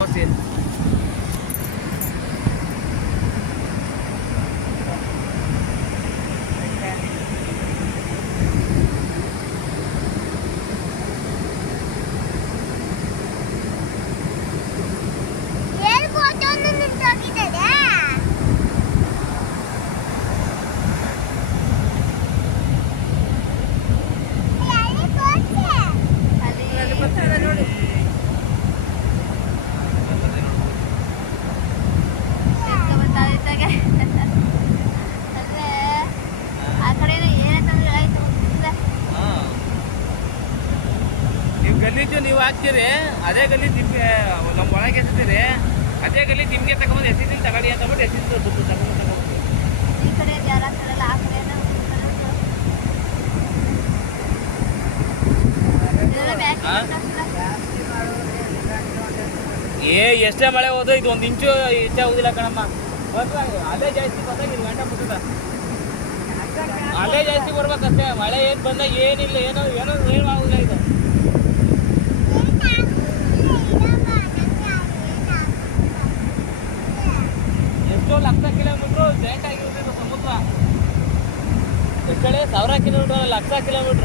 Sí. ಗಲೀಜು ನೀವು ಹಾಕ್ತೀರಿ, ಅದೇ ಗಲೀಜು ನಿಮಗೆ ನಮ್ಮ ಒಳಗೆ ಎಸಿತೀರಿ, ಅದೇ ಗಲೀಜು ನಿಮಗೆ ತಗೊಂಡು ಎಸಿತೀನಿ ತಗೊಳ್ಳಿ ಅಂತ ಬಿಟ್ಟು ಎಸಿದ್ರು ದುಡ್ಡು ತಗೊಂಡು ಈ ಕಡೆ ಯಾರ ಆಗ್ತಾರಲ್ಲ ಆ ಕಡೆ ಎಷ್ಟೇ ಮಳೆ ಹೋದು ಇದು 1 ಇಂಚು ಹೆಚ್ಚೆ ಹೋಗಿಲ್ಲ ಕಣಮ್ಮ. ಅದೇ ಜಾಸ್ತಿ ಬಂದಾಗ ಇದು ಗಂಟೆ ಬಿಟ್ಟದ, ಅದೇ ಜಾಸ್ತಿ ಬರ್ಬೇಕಷ್ಟೇ. ಮಳೆ ಏನು ಬಂದಾಗ ಏನಿಲ್ಲ, ಏನೋ ಏನೋ ಏನು ಆಗುದಿಲ್ಲ. ಇದು ಎಷ್ಟೋ ಲಕ್ಷ ಕಿಲೋಮೀಟ್ರು ಜಾಯಿಂಟ್ ಆಗಿರೋದು ಸಮುದ್ರ. ಈ ಕಡೆ 1000 ಕಿಲೋಮೀಟ್ರ್, ಲಕ್ಷ ಕಿಲೋಮೀಟ್ರು.